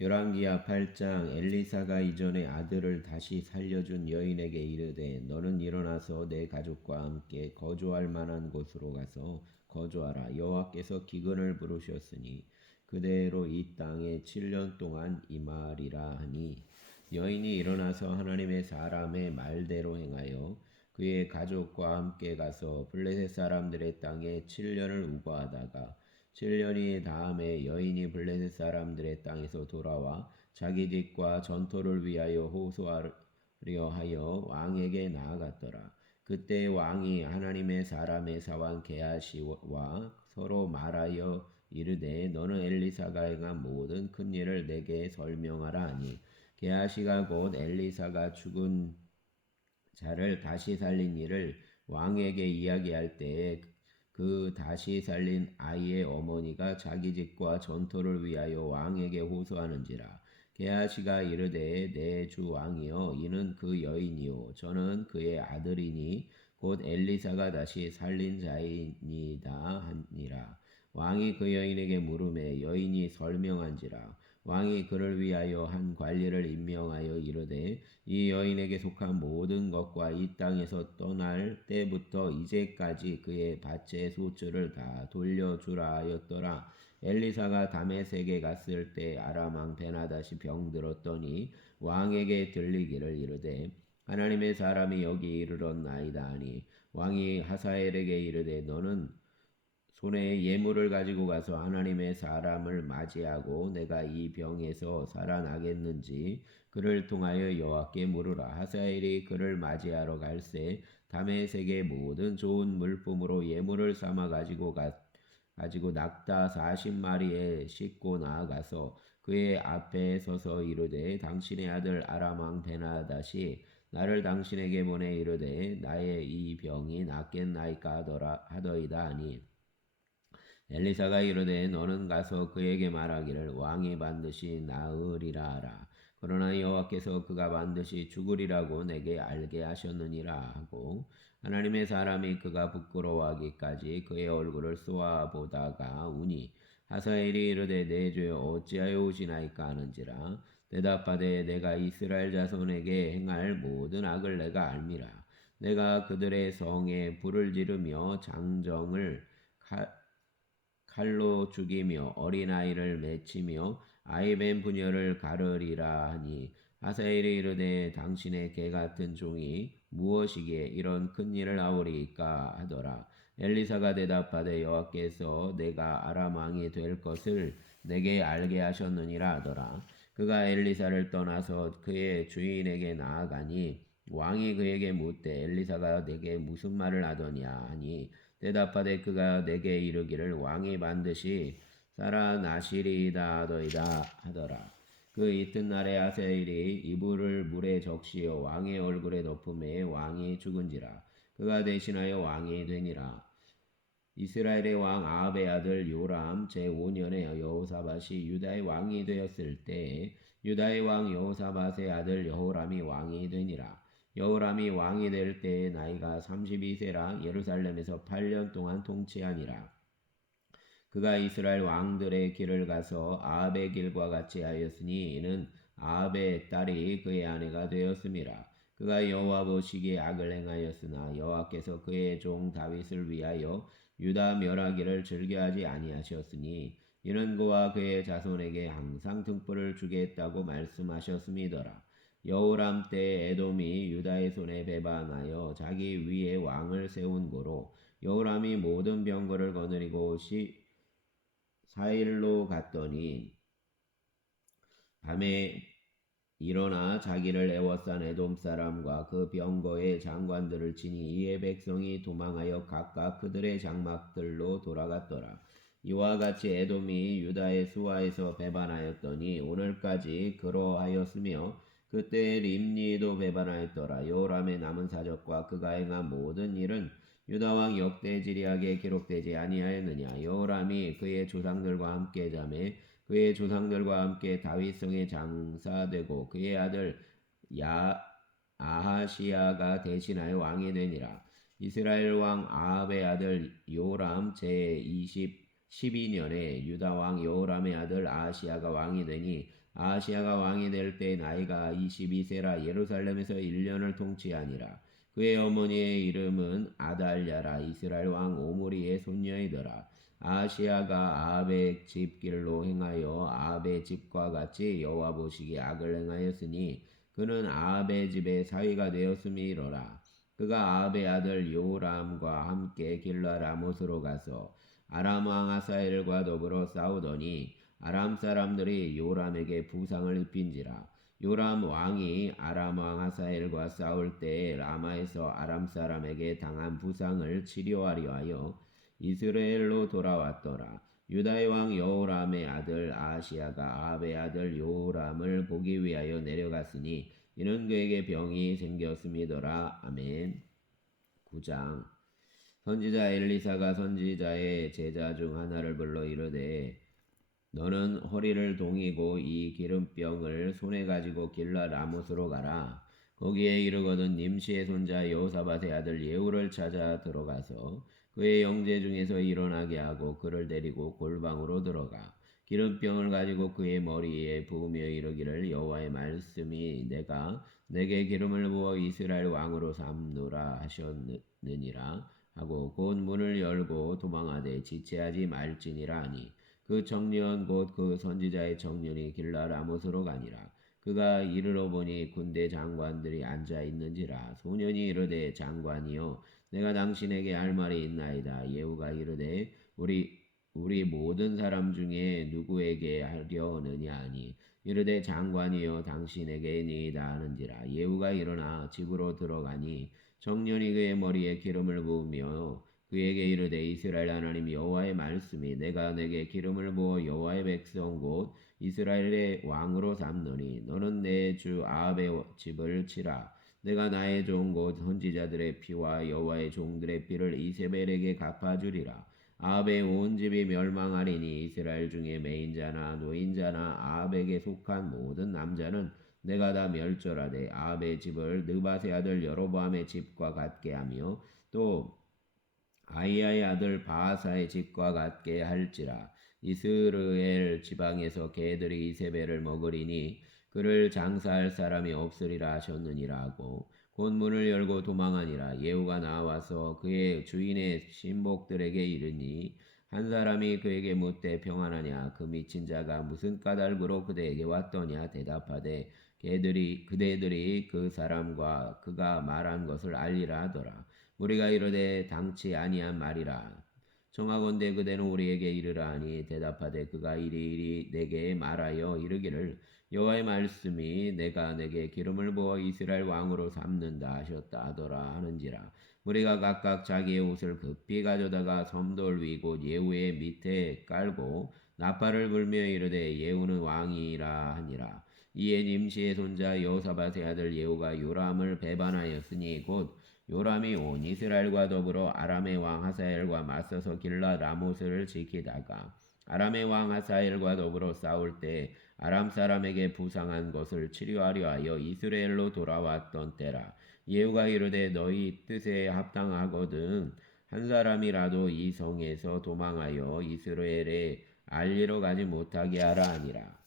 열왕기하 8장. 엘리사가 이전에 아들을 다시 살려준 여인에게 이르되 너는 일어나서 내 가족과 함께 거주할 만한 곳으로 가서 거주하라. 여호와께서 기근을 부르셨으니 그대로 이 땅에 7년 동안 임하리라 하니 여인이 일어나서 하나님의 사람의 말대로 행하여 그의 가족과 함께 가서 블레셋 사람들의 땅에 7년을 우거하다가 7년이 다음에 여인이 블레셋 사람들의 땅에서 돌아와 자기 집과 전토를 위하여 호소하려 하여 왕에게 나아갔더라. 그때 왕이 하나님의 사람의 사환 게하시와 서로 말하여 이르되 너는 엘리사가 행한 모든 큰 일을 내게 설명하라 하니 게하시가 곧 엘리사가 죽은 자를 다시 살린 일을 왕에게 이야기할 때에 그 다시 살린 아이의 어머니가 자기 집과 전토를 위하여 왕에게 호소하는지라. 게하시가 이르되 내 주 왕이여 이는 그 여인이요 저는 그의 아들이니 곧 엘리사가 다시 살린 자이니다 하니라. 왕이 그 여인에게 물으매 여인이 설명한지라. 왕이 그를 위하여 한 관리를 임명하여 이르되 이 여인에게 속한 모든 것과 이 땅에서 떠날 때부터 이제까지 그의 밭의 소출을 다 돌려주라 하였더라. 엘리사가 다메섹에 갔을 때 아람 왕 베나다시 병들었더니 왕에게 들리기를 이르되 하나님의 사람이 여기 이르렀나이다 하니 왕이 하사엘에게 이르되 너는 손에 예물을 가지고 가서 하나님의 사람을 맞이하고 내가 이 병에서 살아나겠는지 그를 통하여 여호와께 물으라. 하사엘이 그를 맞이하러 갈새 다메섹의 모든 좋은 물품으로 예물을 삼아 가지고 낙타 40마리에 싣고 나아가서 그의 앞에 서서 이르되 당신의 아들 아람 왕 베나다시 나를 당신에게 보내 이르되 나의 이 병이 낫겠나이까 하더이다 하니 엘리사가 이르되 너는 가서 그에게 말하기를 왕이 반드시 나으리라 하라. 그러나 여호와께서 그가 반드시 죽으리라고 내게 알게 하셨느니라 하고 하나님의 사람이 그가 부끄러워하기까지 그의 얼굴을 쏘아보다가 우니 하사엘이 이르되 내 주여 어찌하여 오시나이까 하는지라. 대답하되 내가 이스라엘 자손에게 행할 모든 악을 내가 알미라. 내가 그들의 성에 불을 지르며 장정을 칼로 죽이며 어린아이를 맺히며 아이벤 부녀를 가르리라 하니 하사엘이 이르되 당신의 개같은 종이 무엇이기에 이런 큰 일을 하오리까 하더라. 엘리사가 대답하되 여호와께서 내가 아람 왕이 될 것을 내게 알게 하셨느니라 하더라. 그가 엘리사를 떠나서 그의 주인에게 나아가니 왕이 그에게 묻되 엘리사가 내게 무슨 말을 하더냐 하니 대답하되 그가 내게 이르기를 왕이 반드시 살아나시리이다 하더라. 그 이튿날에 하사엘이 이불을 물에 적시어 왕의 얼굴에 덮음에 왕이 죽은지라. 그가 대신하여 왕이 되니라. 이스라엘의 왕 아합의 아들 요람 제5년에 여호사밧이 유다의 왕이 되었을 때에 유다의 왕 여호사밧의 아들 여호람이 왕이 되니라. 여호람이 왕이 될 때에 나이가 32세라 예루살렘에서 8년 동안 통치하니라. 그가 이스라엘 왕들의 길을 가서 아합의 길과 같이 하였으니 이는 아합의 딸이 그의 아내가 되었음이라. 그가 여호와 보시기에 악을 행하였으나 여호와께서 그의 종 다윗을 위하여 유다 멸하기를 즐겨하지 아니하셨으니 이는 그와 그의 자손에게 항상 등불을 주겠다고 말씀하셨음이더라. 여호람 때 에돔이 유다의 손에 배반하여 자기 위에 왕을 세운 고로 여호람이 모든 병거를 거느리고 사일로 갔더니 밤에 일어나 자기를 애워싼 에돔 사람과 그 병거의 장관들을 치니 이에 백성이 도망하여 각각 그들의 장막들로 돌아갔더라. 이와 같이 에돔이 유다의 수하에서 배반하였더니 오늘까지 그러하였으며 그때 림니도 배반하였더라. 여호람의 남은 사적과 그가 행한 모든 일은 유다 왕 역대지리하게 기록되지 아니하였느냐. 여호람이 그의 조상들과 함께 자매 그의 조상들과 함께 다윗성에 장사되고 그의 아들 아하시야가 대신하여 왕이 되니라. 이스라엘 왕 아합의 아들 요람 제20 12년에 유다 왕 여호람의 아들 아하시야가 왕이 되니 아하시야가 왕이 될 때 나이가 22세라 예루살렘에서 1년을 통치하니라. 그의 어머니의 이름은 아달랴라. 이스라엘 왕 오므리의 손녀이더라. 아하시야가 아합의 집 길로 행하여 아합의 집과 같이 여호와 보시기에 악을 행하였으니 그는 아합의 집의 사위가 되었음이로라. 그가 아합의 아들 요람과 함께 길라 라못으로 가서 아람 왕 하사엘과 더불어 싸우더니 아람 사람들이 요람에게 부상을 입힌지라. 요람 왕이 아람 왕 하사엘과 싸울 때 라마에서 아람 사람에게 당한 부상을 치료하려 하여 이스라엘로 돌아왔더라. 유다의 왕 여호람의 아들 아하시야가 아합의 아들 요람을 보기 위하여 내려갔으니 이는 그에게 병이 생겼음이더라. 아멘. 9장. 선지자 엘리사가 선지자의 제자 중 하나를 불러 이르되 너는 허리를 동이고 이 기름병을 손에 가지고 길라 라못으로 가라. 거기에 이르거든 nim시의 손자 여호사밧의 아들 예후를 찾아 들어가서 그의 형제 중에서 일어나게 하고 그를 데리고 골방으로 들어가 기름병을 가지고 그의 머리에 부으며 이르기를 여호와의 말씀이 내가 내게 기름을 부어 이스라엘 왕으로 삼노라 하셨느니라 하고 곧 문을 열고 도망하되 지체하지 말지니라 하니 그 청년 곧 그 선지자의 청년이 길라 라못으로 가니라. 그가 이르러 보니 군대 장관들이 앉아 있는지라. 소년이 이르되 장관이여 내가 당신에게 할 말이 있나이다. 예후가 이르되 우리 모든 사람 중에 누구에게 하려느냐 하니 이르되 장관이여 당신에게 니이다 하는지라. 예후가 일어나 집으로 들어가니 청년이 그의 머리에 기름을 부으며 그에게 이르되 이스라엘 하나님 여호와의 말씀이 내가 내게 기름을 부어 여호와의 백성 곧 이스라엘의 왕으로 삼노니 너는 내 주 아합의 집을 치라. 내가 나의 종 곧 선지자들의 피와 여호와의 종들의 피를 이세벨에게 갚아주리라. 아합의 온 집이 멸망하리니 이스라엘 중에 매인자나 노인자나 아합에게 속한 모든 남자는 내가 다 멸절하되 아합의 집을 느밧의 아들 여로보암의 집과 같게 하며 또 아히야의 아들 바하사의 집과 같게 할지라. 이스라엘 지방에서 개들이 이세벨을 먹으리니 그를 장사할 사람이 없으리라 하셨느니라 하고 곧 문을 열고 도망하니라. 예후가 나와서 그의 주인의 신복들에게 이르니 한 사람이 그에게 묻되 평안하냐 그 미친 자가 무슨 까닭으로 그대에게 왔더냐 대답하되 그대들이 그 사람과 그가 말한 것을 알리라 하더라. 우리가 이르되 당치 아니한 말이라. 청하건대 그대는 우리에게 이르라 하니 대답하되 그가 이리 내게 말하여 이르기를 여호와의 말씀이 내가 내게 기름을 부어 이스라엘 왕으로 삼는다 하셨다 하더라 하는지라. 우리가 각각 자기의 옷을 급히 가져다가 섬돌 위 곧 예후의 밑에 깔고 나팔을 불며 이르되 예후는 왕이라 하니라. 이에 nim시의 손자 여호사밧의 아들 예후가 요람을 배반하였으니 곧 요람이 온 이스라엘과 더불어 아람의 왕 하사엘과 맞서서 길라 라못을 지키다가 아람의 왕 하사엘과 더불어 싸울 때 아람 사람에게 부상한 것을 치료하려 하여 이스라엘로 돌아왔던 때라. 예후가 이르되 너희 뜻에 합당하거든 한 사람이라도 이 성에서 도망하여 이스라엘에 알리러 가지 못하게 하라 하니라.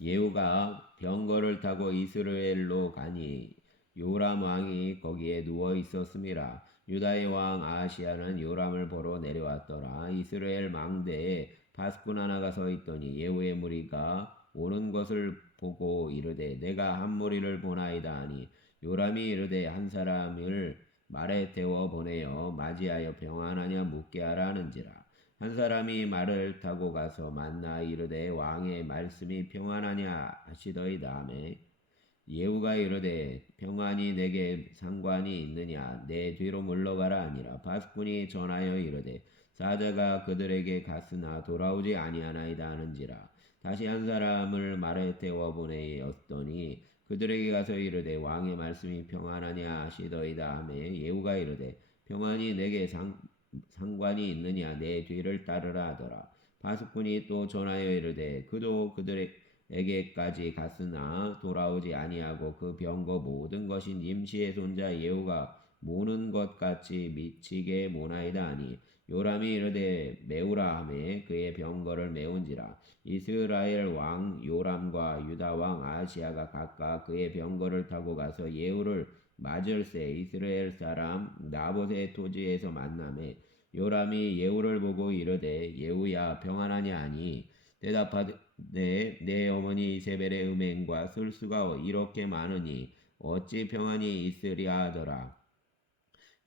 예후가 병거를 타고 이스라엘로 가니 요람 왕이 거기에 누워 있었음이라. 유다의 왕 아하시야는 요람을 보러 내려왔더라. 이스라엘 망대에 파수꾼 하나가 서 있더니 예후의 무리가 오는 것을 보고 이르되 내가 한 무리를 보나이다 하니 요람이 이르되 한 사람을 말에 태워 보내어 맞이하여 평안하냐 묻게 하라 하는지라. 한 사람이 말을 타고 가서 만나 이르되 왕의 말씀이 평안하냐 하시더이다 하매 예후가 이르되 평안이 내게 상관이 있느냐 내 뒤로 물러가라 하니라. 파수꾼이 전하여 이르되 사자가 그들에게 갔으나 돌아오지 아니하나이다 하는지라. 다시 한 사람을 말에 태워 보내었더니 그들에게 가서 이르되 왕의 말씀이 평안하냐 하시더이다 하매 예후가 이르되 평안이 내게 상관이 있느냐 내 뒤를 따르라 하더라. 파수꾼이 또 전하여 이르되 그도 그들에게까지 갔으나 돌아오지 아니하고 그 병거 모든 것이 nim시의 손자 예후가 모는 것 같이 미치게 모나이다 하니 요람이 이르되 메우라 하매 그의 병거를 메운지라. 이스라엘 왕 요람과 유다 왕 아하시야가 각각 그의 병거를 타고 가서 예후를 맞을새 이스라엘 사람 나봇의 토지에서 만나매 요람이 예후를 보고 이르되 예후야 평안하냐 하니 대답하되 내 어머니 이세벨의 음행과 술수가 이렇게 많으니 어찌 평안이 있으랴 하더라.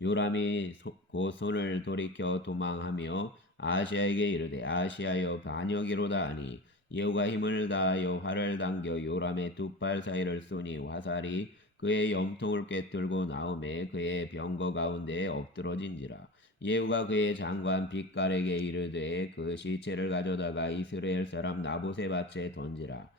요람이 곧 손을 돌이켜 도망하며 아하시아에게 이르되 아하시아여 반역이로다 하니 예후가 힘을 다하여 활을 당겨 요람의 두 팔 사이를 쏘니 화살이 그의 염통을 꿰뚫고 나오매 그의 병거 가운데에 엎드러진지라. 예후가 그의 장관 빛깔에게 이르되 그 시체를 가져다가 이스라엘 사람 나봇의 밭에 던지라.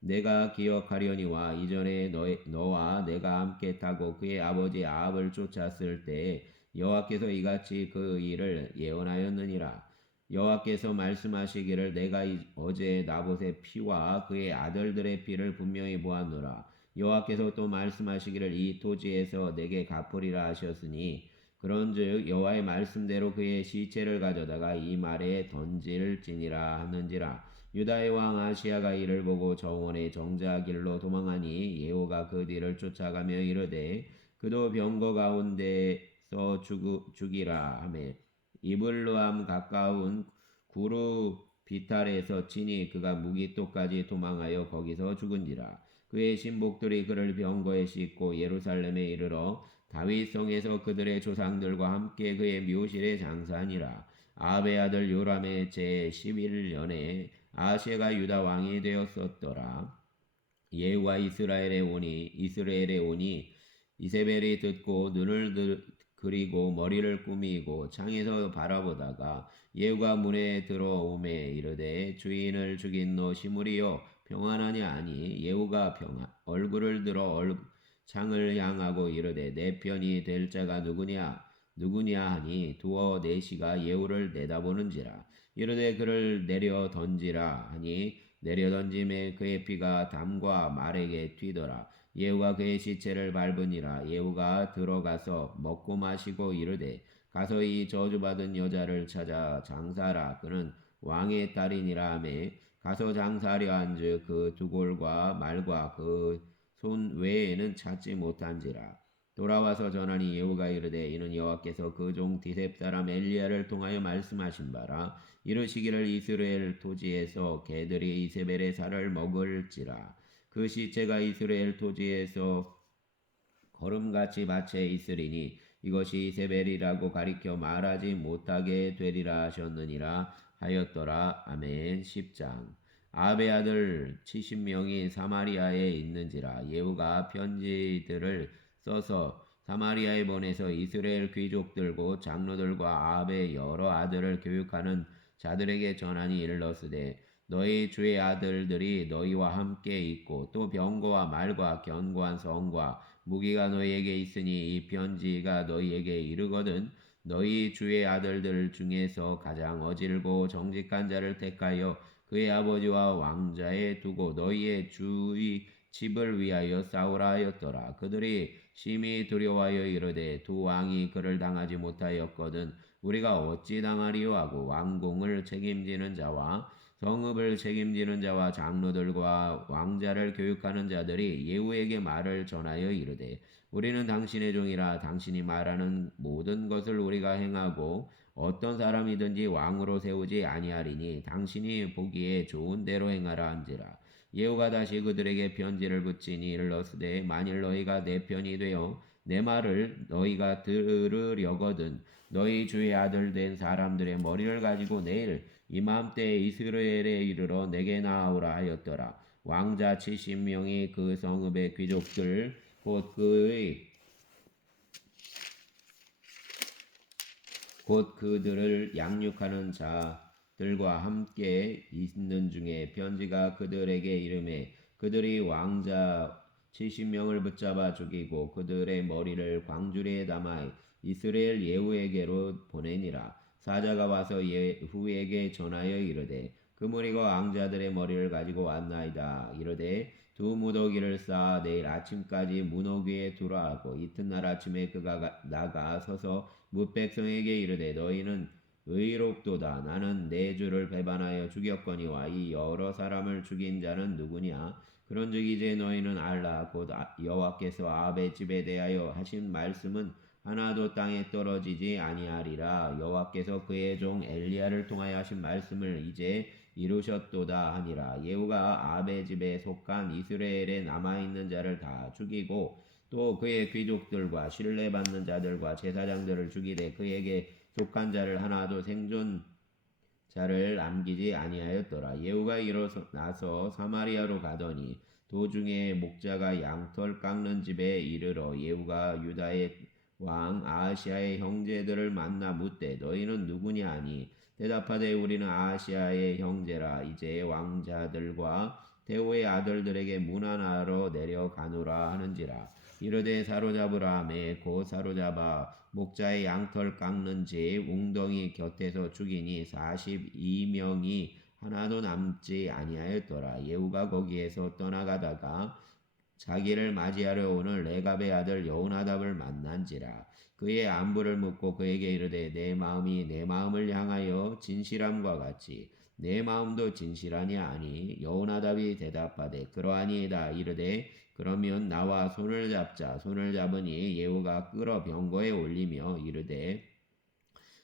내가 기억하려니와 이전에 너와 내가 함께 타고 그의 아버지 아합을 쫓았을 때 여호와께서 이같이 그 일을 예언하였느니라. 여호와께서 말씀하시기를 내가 어제 나봇의 피와 그의 아들들의 피를 분명히 보았노라. 여호와께서 또 말씀하시기를 이 토지에서 내게 갚으리라 하셨으니 그런즉 여호와의 말씀대로 그의 시체를 가져다가 이 말에 던질지니라 하는지라. 유다의 왕 아시아가 이를 보고 정원의 정자길로 도망하니 예후가 그 뒤를 쫓아가며 이르되 그도 병거 가운데서 죽이라 하매 이블루함 가까운 구루 비탈에서 치니 그가 무기토까지 도망하여 거기서 죽은지라. 그의 신복들이 그를 병거에 싣고 예루살렘에 이르러 다윗성에서 그들의 조상들과 함께 그의 묘실에 장사하니라. 아합의 아들 요람의 제 11년에 아하시아가 유다 왕이 되었었더라. 예후가 이스라엘에 오니 이세벨이 듣고 눈을 그리고 머리를 꾸미고 창에서 바라보다가 예후가 문에 들어오매 이르되 주인을 죽인 너 시므리여 평안하냐 하니 예후가 얼굴을 들어 창을 향하고 이르되 내 편이 될 자가 누구냐 하니 두어 내시가 예후를 내다보는지라. 이르되 그를 내려 던지라 하니 내려 던짐에 그의 피가 담과 말에게 튀더라. 예후가 그의 시체를 밟으니라. 예후가 들어가서 먹고 마시고 이르되 가서 이 저주받은 여자를 찾아 장사하라. 그는 왕의 딸이니라 하매 가서 장사하려 한즉 그 두골과 말과 그 손 외에는 찾지 못한지라. 돌아와서 전하니 예후가 이르되 이는 여호와께서 그 종 디셉 사람 엘리야를 통하여 말씀하신 바라. 이르시기를 이스라엘 토지에서 개들이 이세벨의 살을 먹을지라. 그 시체가 이스라엘 토지에서 거름같이 밭에 있으리니 이것이 이세벨이라고 가리켜 말하지 못하게 되리라 하셨느니라 하였더라. 아멘. 10장. 아합의 아들 70명이 사마리아에 있는지라. 예후가 편지들을 써서 사마리아에 보내서 이스라엘 귀족들과 장로들과 아합의 여러 아들을 교육하는 자들에게 전하니 이르렀으되 너희 주의 아들들이 너희와 함께 있고 또 병거와 말과 견고한 성과 무기가 너희에게 있으니 이 편지가 너희에게 이르거든 너희 주의 아들들 중에서 가장 어질고 정직한 자를 택하여 그의 아버지와 왕자에 두고 너희의 주의 집을 위하여 싸우라 하였더라. 그들이 심히 두려워하여 이르되 두 왕이 그를 당하지 못하였거든 우리가 어찌 당하리요 하고 왕궁을 책임지는 자와 성읍을 책임지는 자와 장로들과 왕자를 교육하는 자들이 예후에게 말을 전하여 이르되 우리는 당신의 종이라 당신이 말하는 모든 것을 우리가 행하고 어떤 사람이든지 왕으로 세우지 아니하리니 당신이 보기에 좋은 대로 행하라 한지라. 예후가 다시 그들에게 편지를 붙이니 이르렀으되 만일 너희가 내 편이 되어 내 말을 너희가 들으려거든 너희 주의 아들 된 사람들의 머리를 가지고 내일 이맘때에 이스라엘에 이르러 내게 나아오라 하였더라. 왕자 70명이 그 성읍의 귀족들 곧 그들을 양육하는 자들과 함께 있는 중에 편지가 그들에게 이르매 그들이 왕자 70명을 붙잡아 죽이고 그들의 머리를 광주리에 담아 이스라엘 예후에게로 보내니라. 사자가 와서 예후에게 전하여 이르되 그 무리가 왕자들의 머리를 가지고 왔나이다. 이르되 두 무더기를 쌓아 내일 아침까지 문옥 위에 두라 하고 이튿날 아침에 그가 나가 서서 뭇백성에게 이르되 너희는 의롭도다. 나는 내 주를 배반하여 죽였거니와 이 여러 사람을 죽인 자는 누구냐? 그런즉 이제 너희는 알라. 곧 여호와께서 아합의 집에 대하여 하신 말씀은 하나도 땅에 떨어지지 아니하리라. 여호와께서 그의 종 엘리야를 통하여 하신 말씀을 이제 이루셨도다 하니라. 예후가 아합의 집에 속한 이스라엘에 남아있는 자를 다 죽이고 또 그의 귀족들과 신뢰받는 자들과 제사장들을 죽이되 그에게 속한 자를 하나도 생존 자를 남기지 아니하였더라. 예후가 일어나서 사마리아로 가더니 도중에 목자가 양털 깎는 집에 이르러 예후가 유다의 왕 아하시아의 형제들을 만나 묻되 너희는 누구냐 하니 대답하되 우리는 아하시아의 형제라. 이제 왕자들과 대오의 아들들에게 문안하러 내려가노라 하는지라. 이르되 사로잡으라 하매 곧 사로잡아 목자의 양털 깎는 집 웅덩이 곁에서 죽이니 42명이 하나도 남지 아니하였더라. 예후가 거기에서 떠나가다가 자기를 맞이하려 오는 레갑의 아들 여호나답을 만난지라. 그의 안부를 묻고 그에게 이르되 내 마음이 내 마음을 향하여 진실함과 같이 내 마음도 진실하냐 하니 여호나답이 대답하되 그러하니이다. 이르되 그러면 나와 손을 잡자. 손을 잡으니 예후가 끌어 병거에 올리며 이르되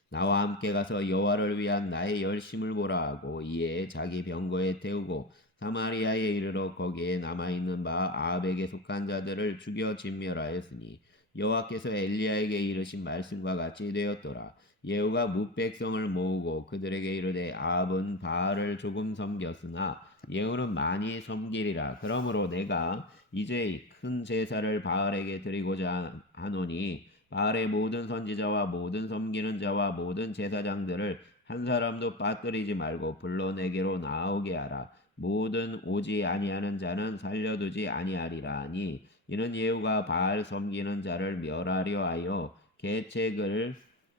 나와 함께 가서 여호와를 위한 나의 열심을 보라 하고 이에 자기 병거에 태우고 사마리아에 이르러 거기에 남아있는 바 아합에게 속한 자들을 죽여 진멸하였으니 여호와께서 엘리야에게 이르신 말씀과 같이 되었더라. 예후가 뭇백성을 모으고 그들에게 이르되 아합은 바알을 조금 섬겼으나 예후는 많이 섬기리라. 그러므로 내가 이제 큰 제사를 바알에게 드리고자 하노니 바알의 모든 선지자와 모든 섬기는 자와 모든 제사장들을 한 사람도 빠뜨리지 말고 불러 내게로 나오게 하라. 모든 오지 아니하는 자는 살려두지 아니하리라 하니 이는 예후가 바알 섬기는 자를 멸하려 하여 계책을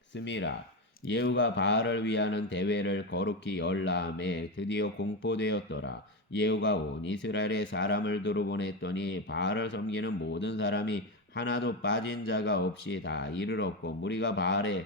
씀이라. 예후가 바알을 위하는 대회를 거룩히 열라 하매 드디어 공포되었더라. 예후가 온 이스라엘의 사람을 두루 보냈더니 바알을 섬기는 모든 사람이 하나도 빠진 자가 없이 다 이르렀고 무리가 바알의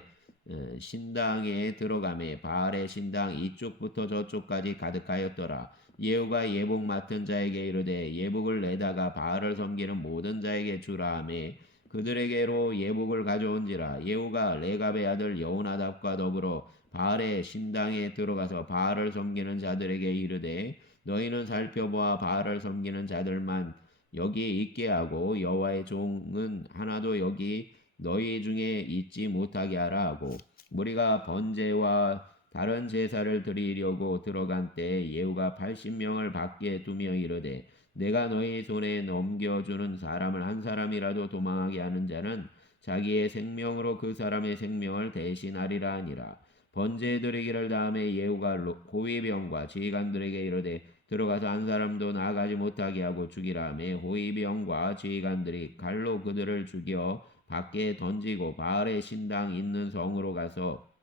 신당에 들어가매 바알의 신당 이쪽부터 저쪽까지 가득하였더라. 예후가 예복 맡은 자에게 이르되 예복을 내다가 바알을 섬기는 모든 자에게 주라 하매 그들에게로 예복을 가져온지라. 예후가 레갑의 아들 여호나답과 더불어 바알의 신당에 들어가서 바알을 섬기는 자들에게 이르되 너희는 살펴보아 바알을 섬기는 자들만 여기 있게 하고 여호와의 종은 하나도 여기 너희 중에 있지 못하게 하라 하고 무리가 번제와 다른 제사를 드리려고 들어간 때 예후가 80명을 밖에 두며 이르되 내가 너희 손에 넘겨주는 사람을 한 사람이라도 도망하게 하는 자는 자기의 생명으로 그 사람의 생명을 대신하리라 하니라. 번제 드리기를 다음에 예후가 호위병과 지휘관들에게 이르되 들어가서 한 사람도 나아가지 못하게 하고 죽이라 하매 호위병과 지휘관들이 칼로 그들을 죽여 밖에 던지고 바알의 신당 있는 성으로 가서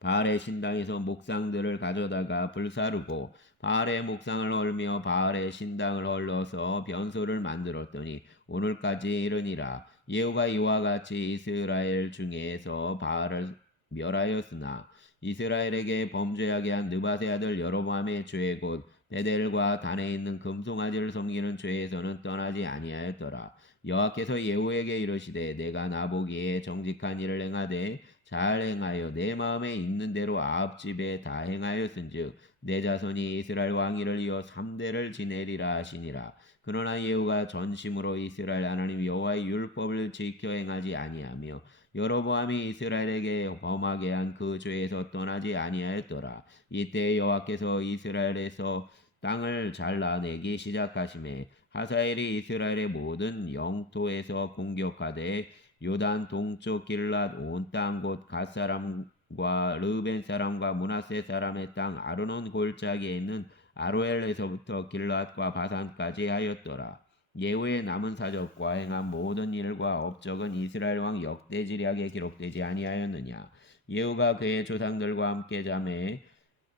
바알의 신당에서 목상들을 가져다가 불사르고 바알의 목상을 헐며 바알의 신당을 헐러서 변소를 만들었더니 오늘까지 이르니라. 예후가 이와 같이 이스라엘 중에서 바알을 멸하였으나 이스라엘에게 범죄하게 한 느밧의 아들 여로보암의 죄 곧 베델과 단에 있는 금송아지를 섬기는 죄에서는 떠나지 아니하였더라. 여호와께서 예후에게 이르시되 내가 나보기에 정직한 일을 행하되 잘 행하여 내 마음에 있는 대로 아합 집에 다 행하였은즉 내 자손이 이스라엘 왕위를 이어 3대를 지내리라 하시니라. 그러나 예후가 전심으로 이스라엘 하나님 여호와의 율법을 지켜 행하지 아니하며 여로보암이 이스라엘에게 범하게 한 그 죄에서 떠나지 아니하였더라. 이때 여호와께서 이스라엘에서 땅을 잘라내기 시작하심에 하사엘이 이스라엘의 모든 영토에서 공격하되 요단 동쪽 길랏 온 땅 곧 갓 사람과 르벤 사람과 므낫세 사람의 땅 아르논 골짜기에 있는 아로엘에서부터 길랏과 바산까지 하였더라. 예후의 남은 사적과 행한 모든 일과 업적은 이스라엘 왕 역대지략에 기록되지 아니하였느냐. 예후가 그의 조상들과 함께 잠에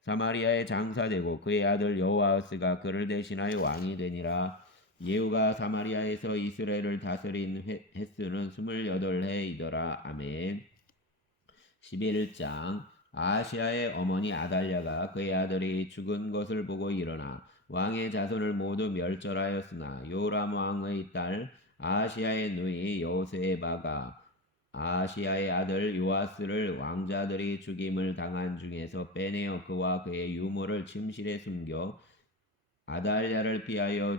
사마리아에 장사되고 그의 아들 여호아스가 그를 대신하여 왕이 되니라. 예후가 사마리아에서 이스라엘을 다스린 횟수는 28해이더라. 아멘. 11장 아하시아의 어머니 아달랴가 그의 아들이 죽은 것을 보고 일어나 왕의 자손을 모두 멸절하였으나 요람 왕의 딸 아하시아의 누이 여호세바가 아하시아의 아들 요아스를 왕자들이 죽임을 당한 중에서 빼내어 그와 그의 유모를 침실에 숨겨 아달랴를 피하여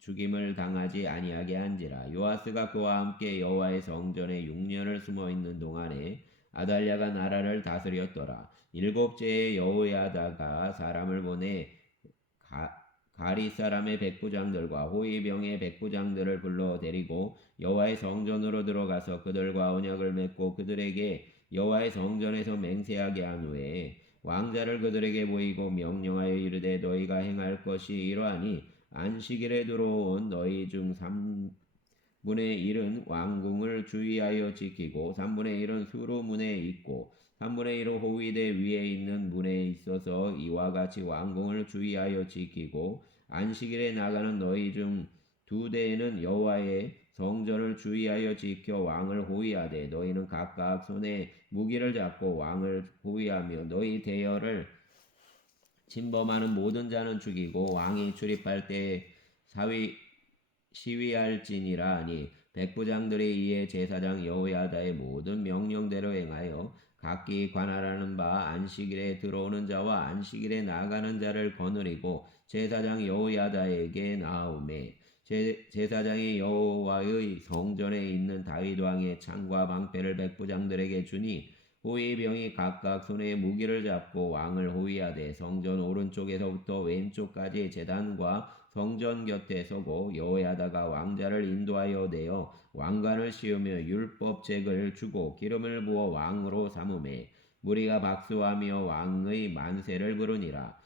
죽임을 당하지 아니하게 한지라. 요아스가 그와 함께 여호와의 성전에 6년을 숨어 있는 동안에 아달랴가 나라를 다스렸더라. 일곱째에 여호야다가 사람을 보내 가리 사람의 백부장들과 호위병의 백부장들을 불러 데리고 여호와의 성전으로 들어가서 그들과 언약을 맺고 그들에게 여호와의 성전에서 맹세하게 한 후에 왕자를 그들에게 보이고 명령하여 이르되 너희가 행할 것이 이러하니 안식일에 들어온 너희 중 3분의 1은 왕궁을 주의하여 지키고 3분의 1은 수로문에 있고 3분의 1은 호위대 위에 있는 문에 있어서 이와 같이 왕궁을 주의하여 지키고 안식일에 나가는 너희 중 2대에는 여호와의 성전을 주의하여 지켜 왕을 호위하되 너희는 각각 손에 무기를 잡고 왕을 호위하며 너희 대열을 침범하는 모든 자는 죽이고 왕이 출입할 때에 시위할지니라 하니 백부장들이 이에 제사장 여호야다의 모든 명령대로 행하여 각기 관할하는 바 안식일에 들어오는 자와 안식일에 나가는 자를 거느리고 제사장 여호야다에게 나아오매 제사장이 여호와의 성전에 있는 다윗 왕의 창과 방패를 백부장들에게 주니 호위병이 각각 손에 무기를 잡고 왕을 호위하되 성전 오른쪽에서부터 왼쪽까지 제단과 성전 곁에 서고 여호야다가 왕자를 인도하여 내어 왕관을 씌우며 율법책을 주고 기름을 부어 왕으로 삼음에 무리가 박수하며 왕의 만세를 부르니라.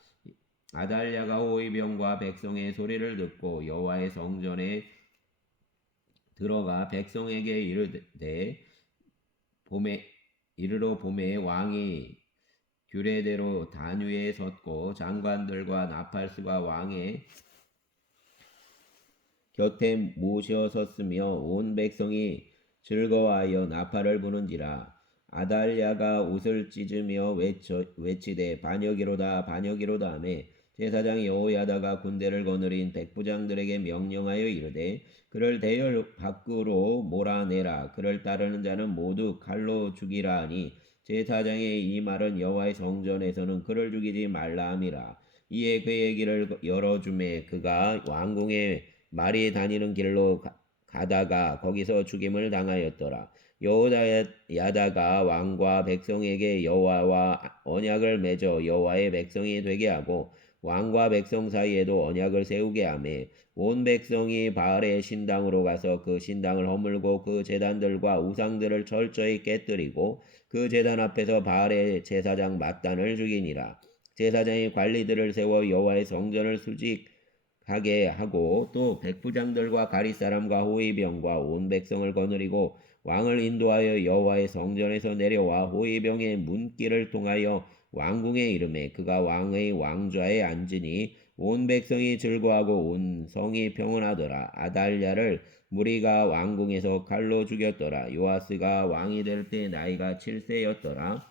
아달랴가 호위병과 백성의 소리를 듣고 여호와의 성전에 들어가 백성에게 이르되 이르러 봄에 왕이 규례대로 단 위에 섰고 장관들과 나팔수가 왕의 곁에 모셔섰으며 온 백성이 즐거워하여 나팔을 부는지라. 아달랴가 옷을 찢으며 외치되 반역이로다 반역이로다 하매 제사장 여호야다가 군대를 거느린 백부장들에게 명령하여 이르되 그를 대열 밖으로 몰아내라. 그를 따르는 자는 모두 칼로 죽이라 하니 제사장의 이 말은 여호와의 성전에서는 그를 죽이지 말라 함이라. 이에 그의 길을 열어주매 그가 왕궁에 말이 다니는 길로 가다가 거기서 죽임을 당하였더라. 여호야다가 왕과 백성에게 여호와와 언약을 맺어 여호와의 백성이 되게 하고 왕과 백성 사이에도 언약을 세우게 하매 온 백성이 바알의 신당으로 가서 그 신당을 허물고 그 제단들과 우상들을 철저히 깨뜨리고 그 제단 앞에서 바알의 제사장 맏단을 죽이니라. 제사장이 관리들을 세워 여호와의 성전을 수직하게 하고 또 백부장들과 가리 사람과 호위병과 온 백성을 거느리고 왕을 인도하여 여호와의 성전에서 내려와 호위병의 문길을 통하여 왕궁에 이르매 그가 왕의 왕좌에 앉으니 온 백성이 즐거워하고 온 성이 평온하더라. 아달랴를 무리가 왕궁에서 칼로 죽였더라. 요아스가 왕이 될 때 나이가 7세였더라.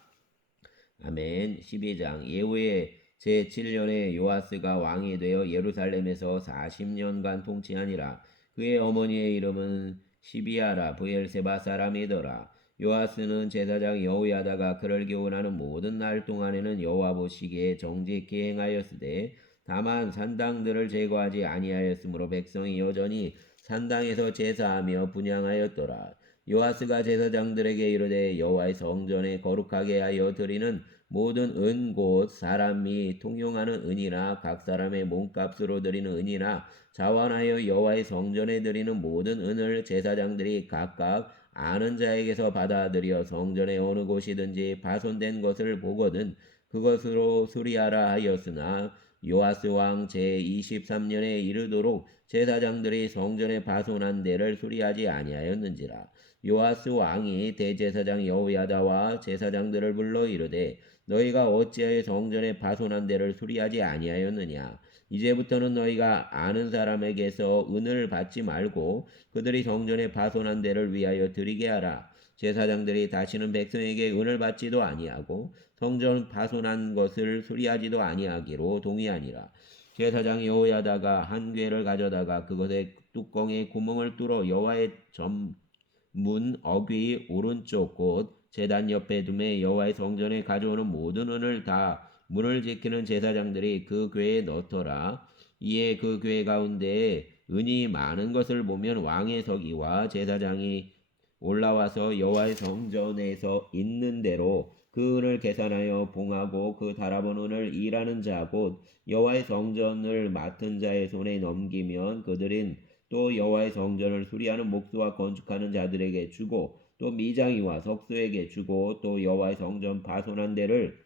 아멘. 12장 예후의 제7년에 요아스가 왕이 되어 예루살렘에서 40년간 통치하니라. 그의 어머니의 이름은 시비아라 브엘세바 사람이더라. 요아스는 제사장 여호야다가 그를 교훈하는 모든 날 동안에는 여호와 보시기에 정직히 행하였으되 다만 산당들을 제거하지 아니하였으므로 백성이 여전히 산당에서 제사하며 분향하였더라. 요아스가 제사장들에게 이르되 여호와의 성전에 거룩하게 하여 드리는 모든 은 곧 사람이 통용하는 은이나 각 사람의 몸값으로 드리는 은이나 자원하여 여호와의 성전에 드리는 모든 은을 제사장들이 각각 아는 자에게서 받아들여 성전의 어느 곳이든지 파손된 것을 보거든 그것으로 수리하라 하였으나 요아스 왕 제23년에 이르도록 제사장들이 성전에 파손한 데를 수리하지 아니하였는지라. 요아스 왕이 대제사장 여호야다와 제사장들을 불러 이르되 너희가 어찌하여 성전에 파손한 데를 수리하지 아니하였느냐. 이제부터는 너희가 아는 사람에게서 은을 받지 말고 그들이 성전에 파손한 데를 위하여 드리게 하라. 제사장들이 다시는 백성에게 은을 받지도 아니하고 성전 파손한 것을 수리하지도 아니하기로 동의하니라. 제사장 여호야다가 한 궤를 가져다가 그것의 뚜껑에 구멍을 뚫어 여호와의 전문 어귀 오른쪽 곧 제단 옆에 두매 여호와의 성전에 가져오는 모든 은을 다 문을 지키는 제사장들이 그 궤에 넣더라. 이에 그 궤 가운데에 은이 많은 것을 보면 왕의 서기와 제사장이 올라와서 여호와의 성전에서 있는 대로 그 은을 계산하여 봉하고 그 달아본 은을 일하는 자 곧 여호와의 성전을 맡은 자의 손에 넘기면 그들은 또 여호와의 성전을 수리하는 목수와 건축하는 자들에게 주고 또 미장이와 석수에게 주고 또 여호와의 성전 파손한 데를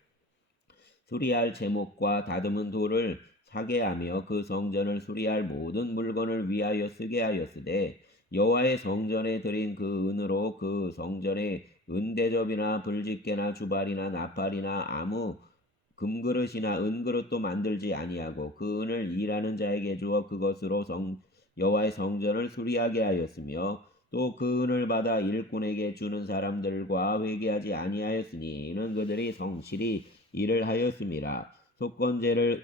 수리할 제목과 다듬은 돌을 사게 하며 그 성전을 수리할 모든 물건을 위하여 쓰게 하였으되 여호와의 성전에 드린 그 은으로 그 성전에 은대접이나 불집게나 주발이나 나팔이나 아무 금그릇이나 은그릇도 만들지 아니하고 그 은을 일하는 자에게 주어 그것으로 여호와의 성전을 수리하게 하였으며 또 그 은을 받아 일꾼에게 주는 사람들과 회개하지 아니하였으니 이는 그들이 성실히 일을 하였음이라. 속건제를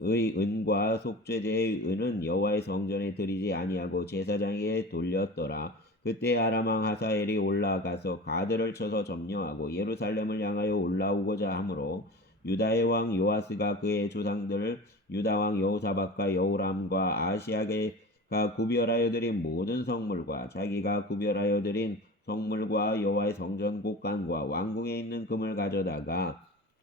의 은과 속죄제의 은은 여호와의 성전에 드리지 아니하고 제사장에게 돌렸더라. 그때 아람 왕 하사엘이 올라가서 가드를 쳐서 점령하고 예루살렘을 향하여 올라오고자 하므로 유다의 왕 요아스가 그의 조상들 유다 왕 여호사밧과 여호람과 아시아가 구별하여 드린 모든 성물과 자기가 구별하여 드린 성물과 여호와의 성전 곳간과 왕궁에 있는 금을 가져다가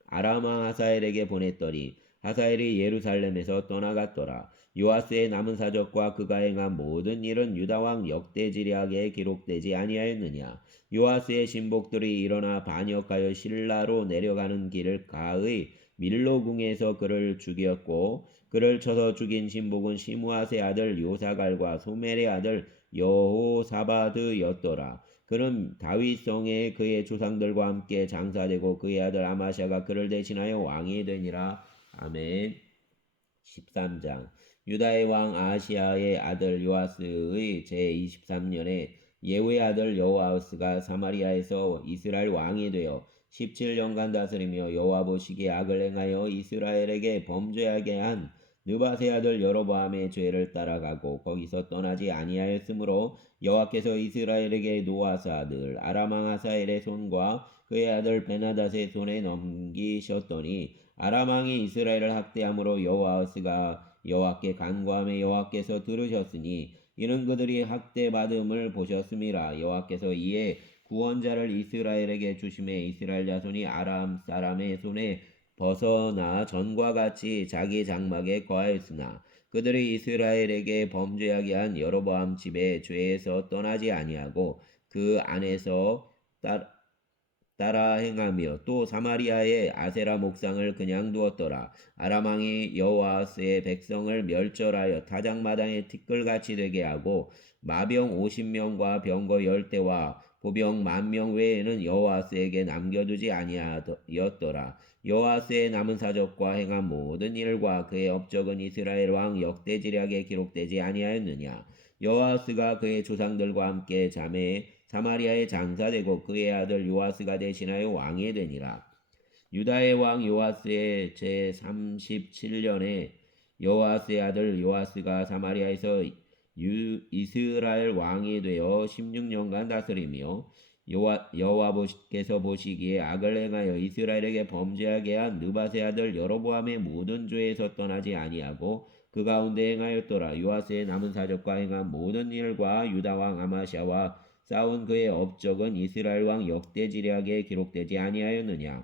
아람 왕 하사엘에게 보냈더니 하사엘이 예루살렘에서 떠나갔더라. 요아스의 남은 사적과 그가 행한 모든 일은 유다 왕 역대지략에 기록되지 아니하였느냐. 요아스의 신복들이 일어나 반역하여 실라로 내려가는 길을 가의 밀로궁에서 그를 죽였고 그를 쳐서 죽인 신복은 시므아스의 아들 요사갈과 소멜의 아들 여호사바드였더라. 그는 다윗성에 그의 조상들과 함께 장사되고 그의 아들 아마샤가 그를 대신하여 왕이 되니라. 아멘. 13장 유다의 왕 아시아의 아들 요아스의 제23년에 예후의 아들 여호아스가 사마리아에서 이스라엘 왕이 되어 17년간 다스리며 여호와 보시기에 악을 행하여 이스라엘에게 범죄하게 한 느밧의 아들 여로보암의 죄를 따라가고 거기서 떠나지 아니하였으므로 여호와께서 이스라엘에게 노아사 늘 아람 왕 하사엘의 손과 그의 아들 베나닷의 손에 넘기셨더니 아람 왕이 이스라엘을 학대함으로 여호아스가 여호와께 간구하며 여호와께서 들으셨으니 이는 그들이 학대받음을 보셨음이라. 여호와께서 이에 구원자를 이스라엘에게 주심에 이스라엘 자손이 아람 사람의 손에 벗어나 전과 같이 자기 장막에 거하였으나 그들이 이스라엘에게 범죄하게 한 여로보암 집의 죄에서 떠나지 아니하고 그 안에서 따라 행하며 또 사마리아의 아세라 목상을 그냥 두었더라. 아람 왕이 여호아스의 백성을 멸절하여 타작마당에 티끌같이 되게 하고 마병 50명과 병거 10대와 보병 10,000명 외에는 여호아스에게 남겨두지 아니하였더라. 여호아스의 남은 사적과 행한 모든 일과 그의 업적은 이스라엘 왕 역대지략에 기록되지 아니하였느냐. 여호아스가 그의 조상들과 함께 자매에 사마리아에 장사되고 그의 아들 요아스가 대신하여 왕이 되니라. 유다의 왕 요아스의 제37년에 여호아스의 아들 요아스가 사마리아에서 이스라엘 왕이 되어 16년간 다스리며 여호와께서 보시기에 악을 행하여 이스라엘에게 범죄하게 한 느밧의 아들 여로보암의 모든 죄에서 떠나지 아니하고 그 가운데 행하였더라. 요아스의 남은 사적과 행한 모든 일과 유다 왕 아마샤와 싸운 그의 업적은 이스라엘 왕 역대지략에 기록되지 아니하였느냐.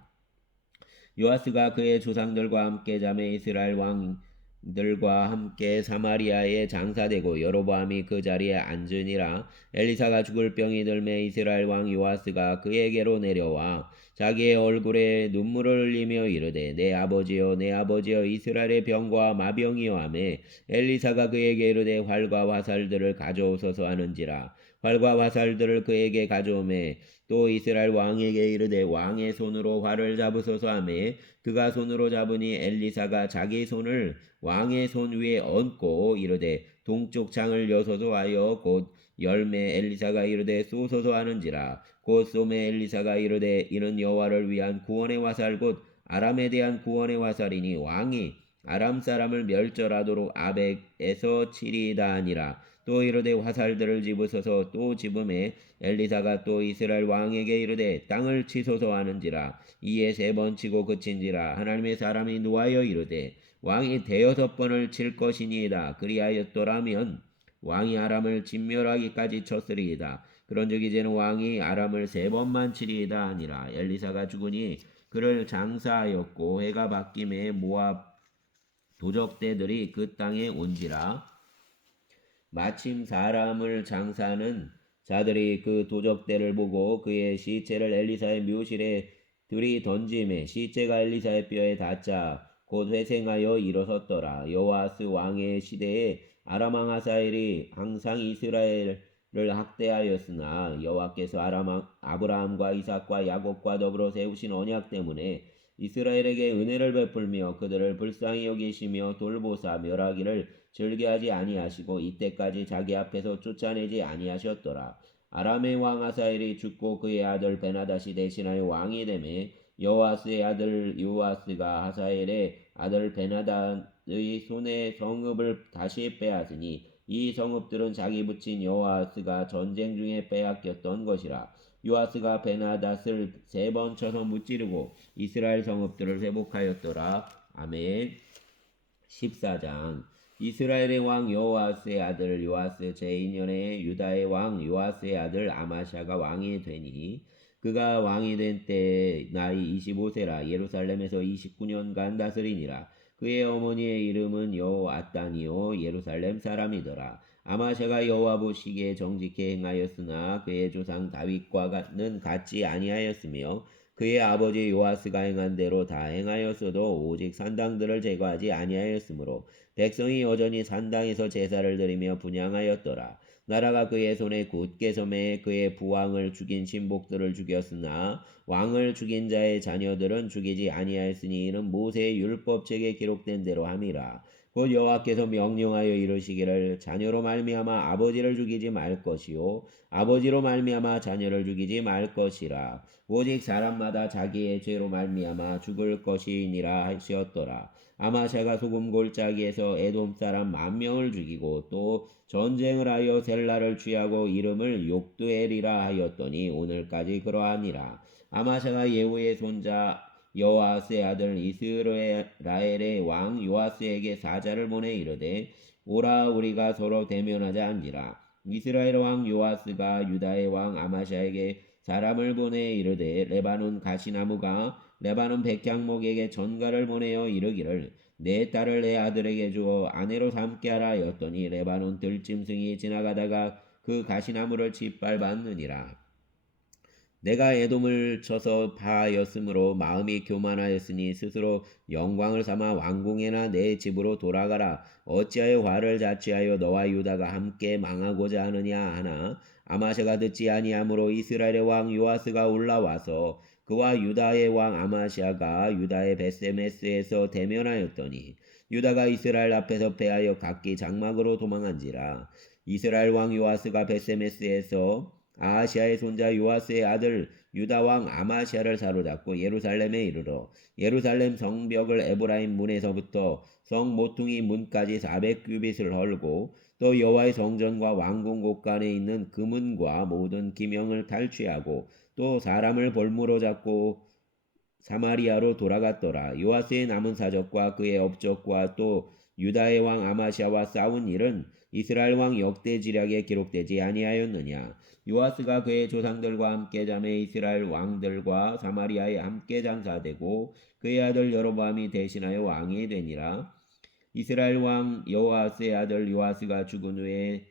요아스가 그의 조상들과 함께 자매 이스라엘 왕들과 함께 사마리아에 장사되고 여로보암이 그 자리에 앉으니라. 엘리사가 죽을 병이 들매 이스라엘 왕 요아스가 그에게로 내려와 자기의 얼굴에 눈물을 흘리며 이르되 내 아버지여 내 아버지여 이스라엘의 병과 마병이여 하매 엘리사가 그에게 이르되 활과 화살들을 가져오소서 하는지라. 활과 화살들을 그에게 가져오매 또 이스라엘 왕에게 이르되 왕의 손으로 활을 잡으소서 하매 그가 손으로 잡으니 엘리사가 자기 손을 왕의 손 위에 얹고 이르되 동쪽 창을 여소서 하여 곧 열매 엘리사가 이르되 쏘소서 하는지라 곧 쏘매 엘리사가 이르되 이는 여호와를 위한 구원의 화살 곧 아람에 대한 구원의 화살이니 왕이 아람 사람을 멸절하도록 아벡에서 치리이다 하니라. 또 이르되 화살들을 집으소서 또 집음에 엘리사가 또 이스라엘 왕에게 이르되 땅을 치소서 하는지라. 이에 3번 치고 그친지라. 하나님의 사람이 노하여 이르되 왕이 6번을 칠 것이니이다. 그리하였더라면 왕이 아람을 진멸하기까지 쳤으리이다. 그런즉 이제는 왕이 아람을 3번만 치리이다 하니라. 엘리사가 죽으니 그를 장사하였고 해가 바뀜에 모압 도적대들이 그 땅에 온지라. 마침 사람을 장사하는 자들이 그 도적대를 보고 그의 시체를 엘리사의 묘실에 들이던짐에 시체가 엘리사의 뼈에 닿자 곧 회생하여 일어섰더라. 여호아스 왕의 시대에 아람 왕 하사엘이 항상 이스라엘을 학대하였으나 여호와께서 아브라함과 이삭과 야곱과 더불어 세우신 언약 때문에 이스라엘에게 은혜를 베풀며 그들을 불쌍히 여기시며 돌보사 멸하기를 즐겨하지 아니하시고 이때까지 자기 앞에서 쫓아내지 아니하셨더라. 아람의 왕 하사엘이 죽고 그의 아들 베나다시 대신하여 왕이 되매 여호아스의 아들 요아스가 하사엘의 아들 베나다의 손에 성읍을 다시 빼앗으니 이 성읍들은 자기 붙인 여호아스가 전쟁 중에 빼앗겼던 것이라. 요아스가 베나닷을 3번 쳐서 무찌르고 이스라엘 성읍들을 회복하였더라. 아멘. 14장. 이스라엘의 왕 여호아스의 아들 요아스 제2년에 유다의 왕 요아스의 아들 아마샤가 왕이 되니 그가 왕이 된 때 나이 25세라. 예루살렘에서 29년간 다스리니라. 그의 어머니의 이름은 여호아땅이요 예루살렘 사람이더라. 아마샤가 여호와 보시기에 정직히 행하였으나 그의 조상 다윗과는 같지 아니하였으며 그의 아버지 요아스가 행한 대로 다 행하였어도 오직 산당들을 제거하지 아니하였으므로 백성이 여전히 산당에서 제사를 드리며 분향하였더라. 나라가 그의 손에 굳게 섬에 그의 부왕을 죽인 신복들을 죽였으나 왕을 죽인 자의 자녀들은 죽이지 아니하였으니 이는 모세의 율법책에 기록된 대로 함이라. 곧 여호와께서 명령하여 이르시기를 자녀로 말미암아 아버지를 죽이지 말 것이요 아버지로 말미암아 자녀를 죽이지 말 것이라. 오직 사람마다 자기의 죄로 말미암아 죽을 것이니라 하셨더라. 아마샤가 소금 골짜기에서 에돔 사람 10,000명을 죽이고 또 전쟁을 하여 셀라를 취하고 이름을 욕두엘이라 하였더니 오늘까지 그러하니라. 아마샤가 예후의 손자 여호아스의 아들 이스라엘의 왕 요아스에게 사자를 보내 이르되 오라 우리가 서로 대면하자 한지라. 이스라엘 왕 요아스가 유다의 왕 아마샤에게 사람을 보내 이르되 레바논 가시나무가 레바논 백향목에게 전가를 보내어 이르기를 내 딸을 내 아들에게 주어 아내로 삼게 하라 하였더니 레바논 들짐승이 지나가다가 그 가시나무를 짓밟았느니라. 내가 에돔을 쳐서 파하였으므로 마음이 교만하였으니 스스로 영광을 삼아 왕궁에나 내 집으로 돌아가라. 어찌하여 화를 자취하여 너와 유다가 함께 망하고자 하느냐 하나 아마샤가 듣지 아니하므로 이스라엘의 왕 요아스가 올라와서 그와 유다의 왕 아마샤가 유다의 베세메스에서 대면하였더니 유다가 이스라엘 앞에서 패하여 각기 장막으로 도망한지라. 이스라엘 왕 요아스가 베세메스에서 아하시아의 손자 요아스의 아들 유다 왕 아마시아를 사로잡고 예루살렘에 이르러 예루살렘 성벽을 에브라임 문에서부터 성 모퉁이 문까지 400규빗을 헐고 또 여호와의 성전과 왕궁 곳간에 있는 금은과 모든 기명을 탈취하고 또 사람을 볼모로 잡고 사마리아로 돌아갔더라. 요아스의 남은 사적과 그의 업적과 또 유다의 왕 아마시아와 싸운 일은 이스라엘 왕 역대지략에 기록되지 아니하였느냐. 요아스가 그의 조상들과 함께 잠에 이스라엘 왕들과 사마리아에 함께 장사되고 그의 아들 여로보암이 대신하여 왕이 되니라. 이스라엘 왕 여호아스의 아들 요아스가 죽은 후에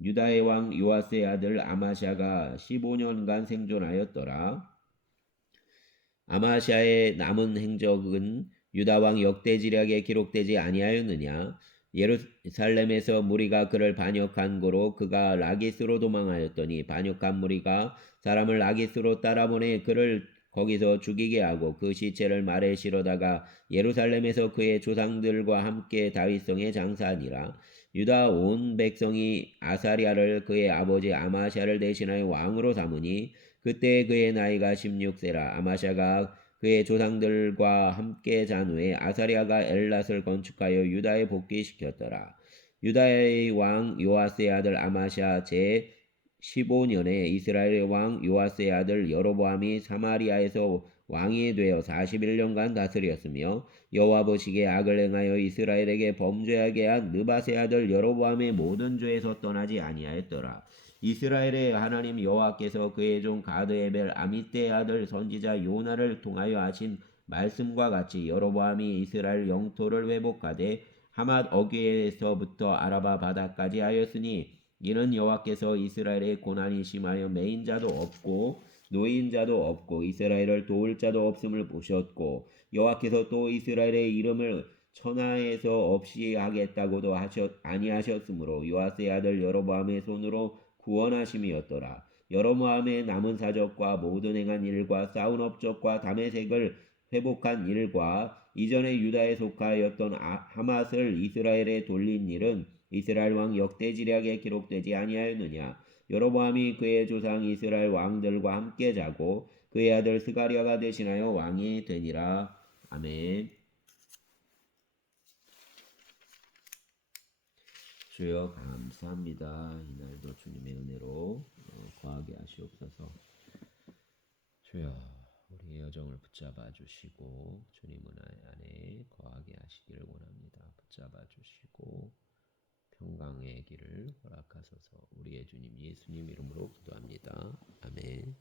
유다의 왕 요아스의 아들 아마샤가 15년간 생존하였더라. 아마샤의 남은 행적은 유다 왕 역대지략에 기록되지 아니하였느냐. 예루살렘에서 무리가 그를 반역한 고로 그가 라기스로 도망하였더니 반역한 무리가 사람을 라기스로 따라보내 그를 거기서 죽이게 하고 그 시체를 말에 실어다가 예루살렘에서 그의 조상들과 함께 다윗성에 장사하니라. 유다 온 백성이 아사랴를 그의 아버지 아마샤를 대신하여 왕으로 삼으니 그때 그의 나이가 16세라. 아마샤가 그의 조상들과 함께 잔 후에 아사랴가 엘랏을 건축하여 유다에 복귀시켰더라. 유다의 왕 요아스의 아들 아마샤 제 15년에 이스라엘의 왕 요아스의 아들 여로보암이 사마리아에서 왕이 되어 41년간 다스렸으며 여호와 보시기에 악을 행하여 이스라엘에게 범죄하게 한 느밧의 아들 여로보암의 모든 죄에서 떠나지 아니하였더라. 이스라엘의 하나님 여호와께서 그의 종 가드에벨 아미떼의 아들 선지자 요나를 통하여 하신 말씀과 같이 여로보암이 이스라엘 영토를 회복하되 하맛 어귀에서부터 아라바 바다까지 하였으니 이는 여호와께서 이스라엘의 고난이 심하여 매인 자도 없고 노인 자도 없고 이스라엘을 도울 자도 없음을 보셨고 여호와께서 또 이스라엘의 이름을 천하에서 없이 하겠다고도 아니하셨으므로 요아스의 아들 여로보암의 손으로 구원하심이었더라. 여로보암의 남은 사적과 모든 행한 일과 쌓은 업적과 다메섹을 회복한 일과 이전에 유다에 속하였던 하맛을 이스라엘에 돌린 일은 이스라엘 왕 역대지략에 기록되지 아니하였느냐. 여로보암이 그의 조상 이스라엘 왕들과 함께 자고 그의 아들 스가랴가 대신하여 왕이 되니라. 아멘. 주여 감사합니다. 이날도 주님의 은혜로 거하게 하시옵소서. 주여 우리의 여정을 붙잡아 주시고 주님 은혜 안에 거하게 하시기를 원합니다. 붙잡아 주시고 평강의 길을 허락하소서. 우리의 주님 예수님 이름으로 기도합니다. 아멘.